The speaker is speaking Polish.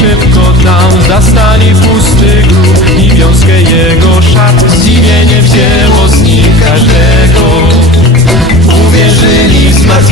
szybko tam Zastali pusty grób i wiązkę jego szat. Zdziwienie wzięło z nich każdego. Uwierzyli w zmartwychwstanie